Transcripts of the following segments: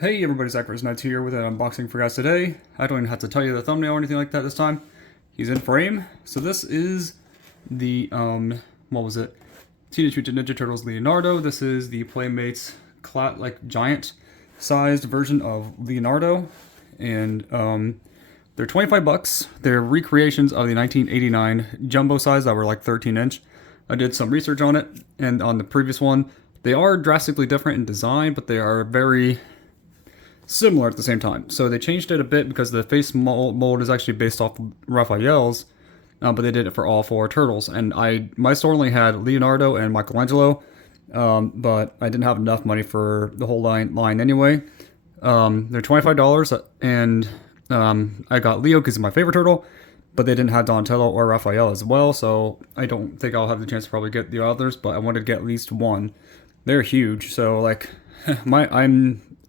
Hey everybody, Zach here with an unboxing for guys today. I don't even have to tell you the thumbnail or anything like that this time. He's in frame. So this is the, what was it? Teenage Mutant Ninja Turtles Leonardo. This is the Playmates giant sized version of Leonardo. And they're 25 bucks. They're recreations of the 1989 jumbo size that were like 13-inch. I did some research on it, and on the previous one, they are drastically different in design, but they are very similar at the same time. So they changed it a bit because the face mold is actually based off Raphael's, but they did it for all four turtles. And my store only had Leonardo and Michelangelo, but I didn't have enough money for the whole line anyway. They're $25, and I got Leo because he's my favorite turtle, but they didn't have Donatello or Raphael as well, so I don't think I'll have the chance to probably get the others, but I wanted to get at least one. They're huge, so like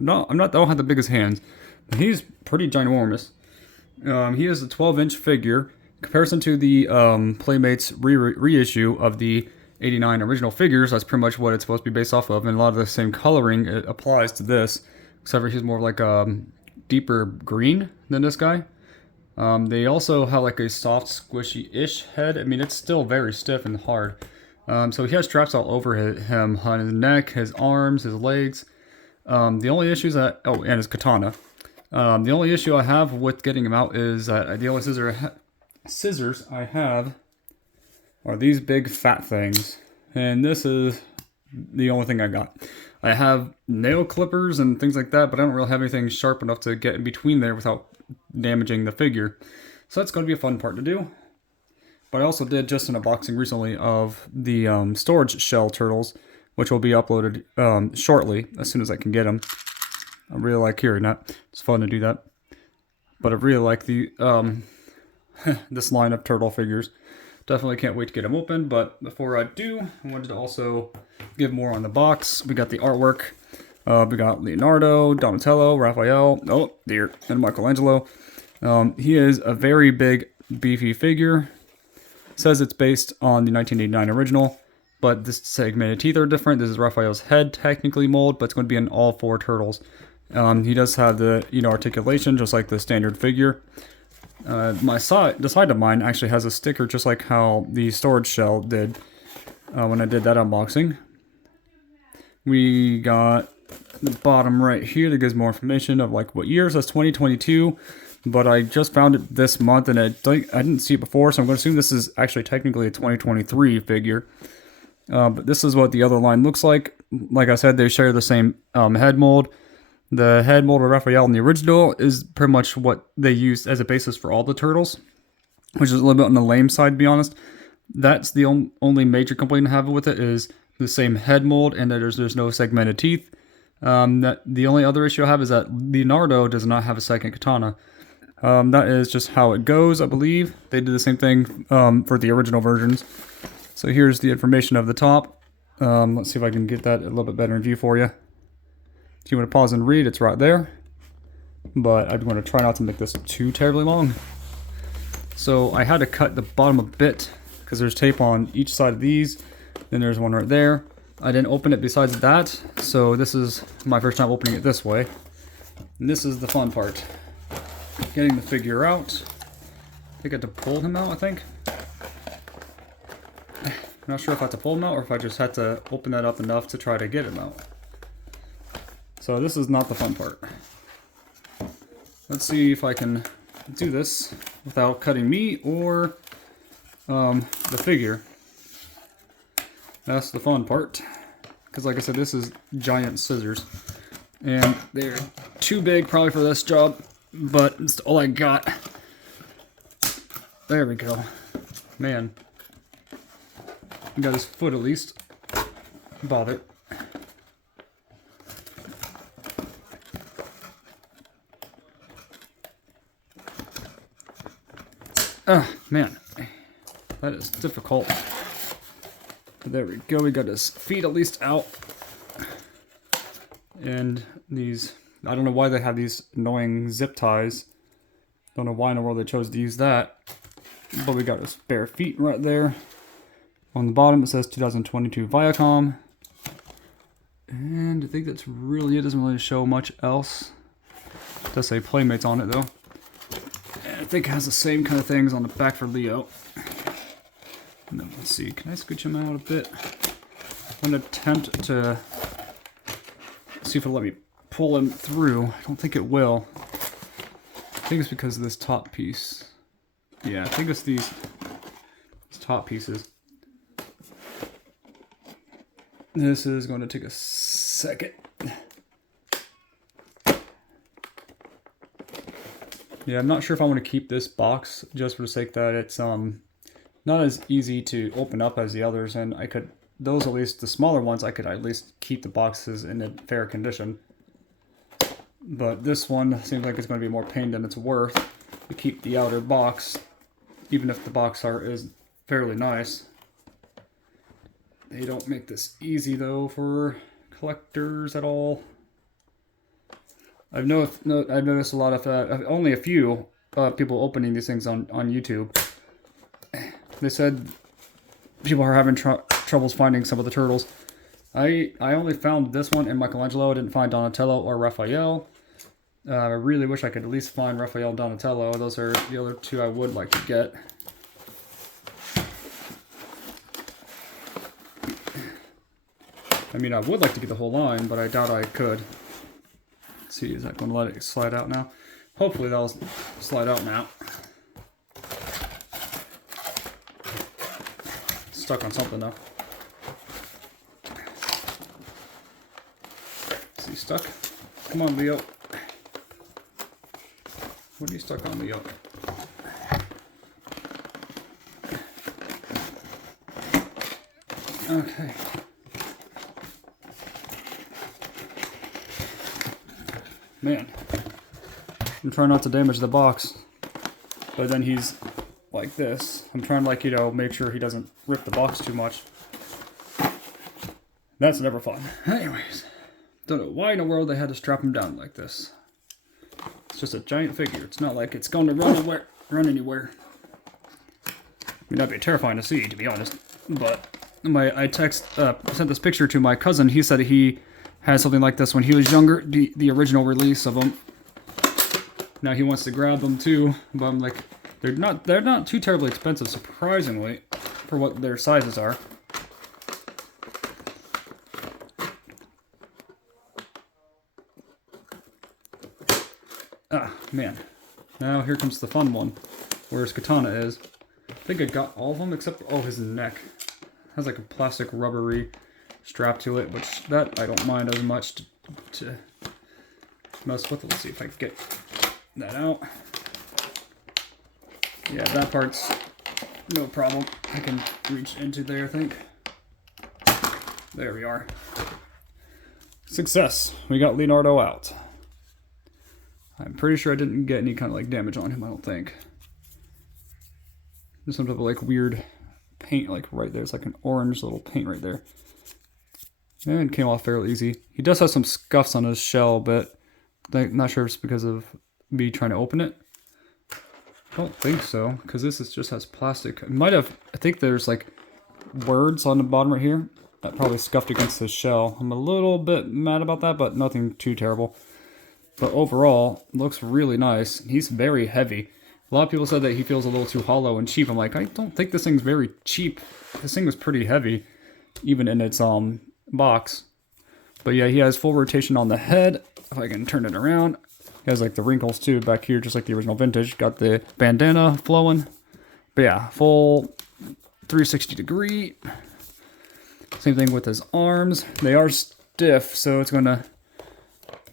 I don't have the biggest hands, but he's pretty ginormous. He is a 12-inch figure. In comparison to the Playmates reissue of the 89 original figures, that's pretty much what it's supposed to be based off of, and a lot of the same coloring it applies to this, except for he's more like a deeper green than this guy. They also have like a soft, squishy-ish head. I mean, it's still very stiff and hard. So he has straps all over him on his neck, his arms, his legs. The only issue is that, and his katana. The only issue I have with getting him out is that the only scissors I have are these big fat things. And this is the only thing I got. I have nail clippers and things like that, but I don't really have anything sharp enough to get in between there without damaging the figure. So that's going to be a fun part to do. But I also did just an unboxing recently of the storage shell turtles, which will be uploaded shortly, as soon as I can get them. I really like hearing that. It's fun to do that. But I really like the this line of turtle figures. Definitely can't wait to get them open, but before I do, I wanted to also give more on the box. We got the artwork. We got Leonardo, Donatello, Raphael, oh dear, and Michelangelo. He is a very big, beefy figure. It says it's based on the 1989 original, but the segmented teeth are different. This is Raphael's head, technically mold, but it's going to be in all four turtles. He does have the articulation, just like the standard figure. The side of mine actually has a sticker, just like how the storage shell did when I did that unboxing. We got the bottom right here that gives more information of like what years. That's 2022, but I just found it this month and I didn't see it before, so I'm going to assume this is actually technically a 2023 figure. But this is what the other line looks like. Like I said, they share the same head mold. The head mold of Raphael in the original is pretty much what they used as a basis for all the turtles, which is a little bit on the lame side, to be honest. That's the only major complaint I have with it, is the same head mold and that there's no segmented teeth. The only other issue I have is that Leonardo does not have a second katana. That is just how it goes, I believe. They did the same thing for the original versions. So here's the information of the top. Let's see if I can get that a little bit better in view for you. If you want to pause and read, it's right there. But I'm going to try not to make this too terribly long. So I had to cut the bottom a bit because there's tape on each side of these. Then there's one right there. I didn't open it besides that, so this is my first time opening it this way. And this is the fun part. Getting the figure out. I think I had to pull him out, I think. I'm not sure if I had to pull him out or if I just had to open that up enough to try to get him out. So this is not the fun part. Let's see if I can do this without cutting me or the figure. That's the fun part. Because like I said, this is giant scissors. And they're too big probably for this job, but it's all I got. There we go. Man. Got his foot at least. Bother. Man, that is difficult. There we go, we got his feet at least out. And these, I don't know why they have these annoying zip ties. Don't know why in the world they chose to use that. But we got his bare feet right there. On the bottom it says 2022 Viacom. And I think that's really it. Doesn't really show much else. It does say Playmates on it though. And I think it has the same kind of things on the back for Leo. And then let's see, can I scooch him out a bit? I'm going to attempt to see if it'll let me pull him through. I don't think it will. I think it's because of this top piece. Yeah, I think it's these top pieces. This is going to take a second. Yeah, I'm not sure if I want to keep this box just for the sake that it's not as easy to open up as the others, and I could, those at least, the smaller ones, I could at least keep the boxes in a fair condition. But this one seems like it's going to be more pain than it's worth to keep the outer box, even if the box art is fairly nice. They don't make this easy though for collectors at all. I've noticed a lot of, only a few people opening these things on YouTube. They said people are having troubles finding some of the turtles. I only found this one in Michelangelo. I didn't find Donatello or Raphael. I really wish I could at least find Raphael and Donatello. Those are the other two I would like to get. I mean, I would like to get the whole line, but I doubt I could. Let's see, is that going to let it slide out now? Hopefully that'll slide out now. Stuck on something though. Is he stuck? Come on, Leo. What are you stuck on, Leo? Okay. Man. I'm trying not to damage the box. But then he's like this. I'm trying to, like, you know, make sure he doesn't rip the box too much. That's never fun. Anyways. Don't know why in the world they had to strap him down like this. It's just a giant figure. It's not like it's going to run anywhere. I mean, that'd be terrifying to see, to be honest. But I sent this picture to my cousin. He said he had something like this when he was younger, the original release of them. Now he wants to grab them too, but I'm like, they're not too terribly expensive, surprisingly, for what their sizes are. Ah, man. Now here comes the fun one, where his katana is. I think I got all of them except, oh, his neck. Has like a plastic rubbery strap to it, which that I don't mind as much to mess with. Let's see if I can get that out. Yeah, that part's no problem. I can reach into there, I think. There we are. Success. We got Leonardo out. I'm pretty sure I didn't get any kind of like damage on him, I don't think. There's some type of like weird paint like right there. It's like an orange little paint right there. And it came off fairly easy. He does have some scuffs on his shell, but I'm not sure if it's because of me trying to open it. I don't think so, because this just has plastic. It might have, I think there's like words on the bottom right here that probably scuffed against the shell. I'm a little bit mad about that, but nothing too terrible. But overall, it looks really nice. He's very heavy. A lot of people said that he feels a little too hollow and cheap. I'm like, I don't think this thing's very cheap. This thing was pretty heavy, even in its box. But yeah, he has full rotation on the head. If I can turn it around. He has like the wrinkles too back here, just like the original vintage. Got the bandana flowing. But yeah, full 360 degree. Same thing with his arms. They are stiff, so it's gonna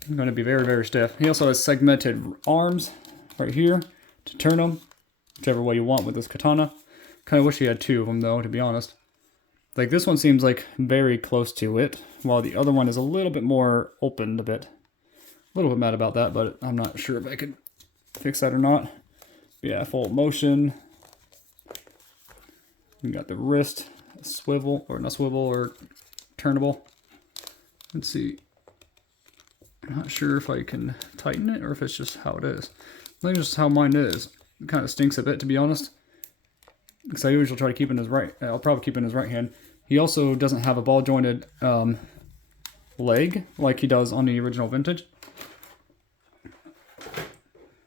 be very, very stiff. He also has segmented arms right here to turn them whichever way you want with this katana. Kind of wish he had two of them though, to be honest. Like this one seems like very close to it, while the other one is a little bit more opened a bit. A little bit mad about that, but I'm not sure if I could fix that or not. But yeah, full motion. We got the wrist swivel, or not swivel, or turnable. Let's see. I'm not sure if I can tighten it or if it's just how it is. I think it's just how mine is. It kind of stinks a bit, to be honest. Because I usually try to keep it in his right. I'll probably keep it in his right hand. He also doesn't have a ball jointed leg like he does on the original vintage.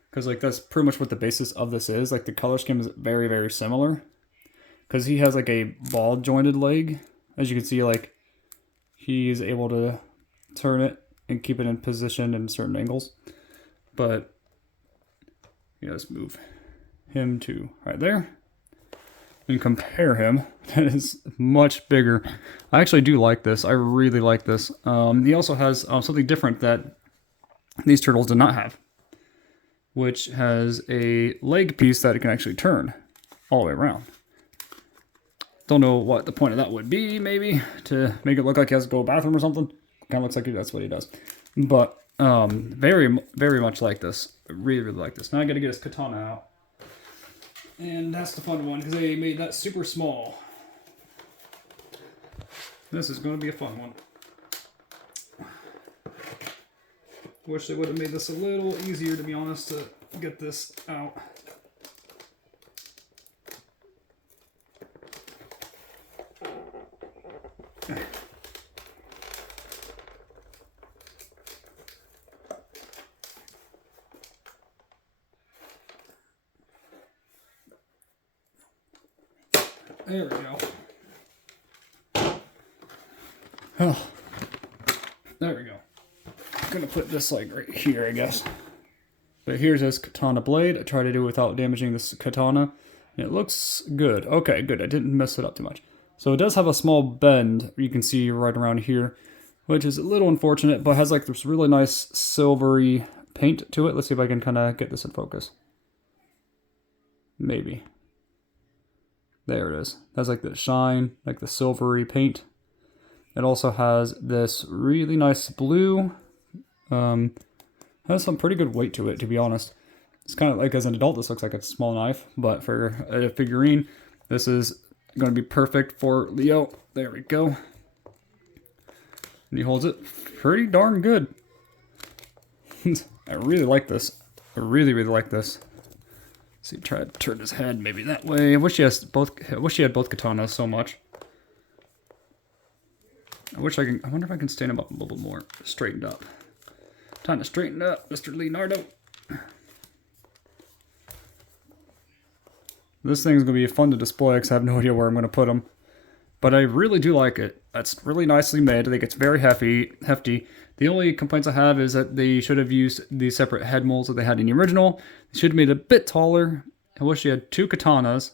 Because like that's pretty much what the basis of this is. Like the color scheme is very, very similar. Because he has like a ball jointed leg. As you can see, like he's able to turn it and keep it in position in certain angles. But yeah, let's move him to right there. And compare him, that is much bigger. I actually do like this. I really like this. He also has something different that these turtles do not have, which has a leg piece that it can actually turn all the way around. Don't know what the point of that would be, maybe to make it look like he has to go to the bathroom or something. Kind of looks like that's what he does. But very, very much like this. I really, really like this. Now I got to get his katana out. And that's the fun one, because they made that super small. This is going to be a fun one. Wish they would have made this a little easier, to be honest, to get this out. There we go. Oh, there we go. I'm gonna put this like right here, I guess. But here's his katana blade. I tried to do it without damaging this katana. And it looks good. Okay, good. I didn't mess it up too much. So it does have a small bend, you can see right around here, which is a little unfortunate, but has like this really nice silvery paint to it. Let's see if I can kind of get this in focus. Maybe. There it is. It has like the shine, like the silvery paint. It also has this really nice blue. Has some pretty good weight to it, to be honest. It's kind of like, as an adult, this looks like a small knife, but for a figurine, this is going to be perfect for Leo. There we go. And he holds it pretty darn good. I really like this. I really, really like this. See, try to turn his head maybe that way. I wish he had both katanas so much. I wonder if I can stand him up a little bit more straightened up. Time to straighten up, Mr. Leonardo. This thing's gonna be fun to display because I have no idea where I'm gonna put him. But I really do like it. It's really nicely made. I think it's very hefty. The only complaints I have is that they should have used the separate head molds that they had in the original. They should have made it a bit taller. I wish he had 2 katanas.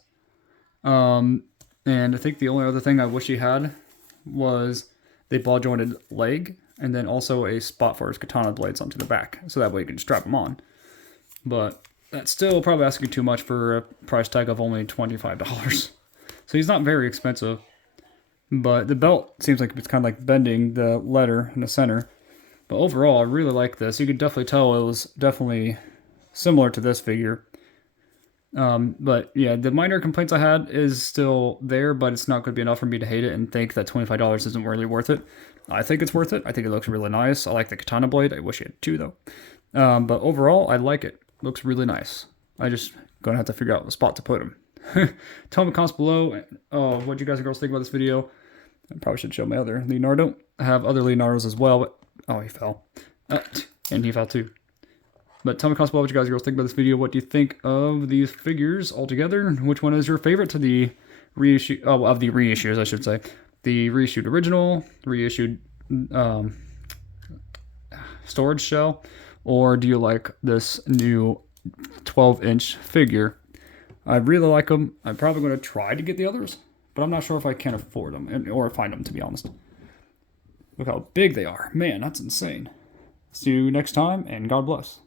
And I think the only other thing I wish he had was the ball jointed leg, and then also a spot for his katana blades onto the back, so that way you can strap them on. But that's still probably asking too much for a price tag of only $25. So he's not very expensive. But the belt seems like it's kind of like bending the letter in the center. But overall, I really like this. You could definitely tell it was definitely similar to this figure. But yeah, the minor complaints I had is still there, but it's not going to be enough for me to hate it and think that $25 isn't really worth it. I think it's worth it. I think it looks really nice. I like the katana blade. I wish he had 2 though. But overall, I like it. Looks really nice. I just going to have to figure out the spot to put him. Tell me in the comments below what you guys and girls think about this video. I probably should show my other Leonardo. I have other Leonardos as well, but oh, he fell. And he fell too. But tell me in the comments below what you guys and girls think about this video. What do you think of these figures altogether? Which one is your favorite to the reissue? Oh, of the reissues, I should say. The reissued original, reissued storage shell, or do you like this new 12-inch figure? I really like them. I'm probably going to try to get the others, but I'm not sure if I can afford them or find them, to be honest. Look how big they are. Man, that's insane. See you next time, and God bless.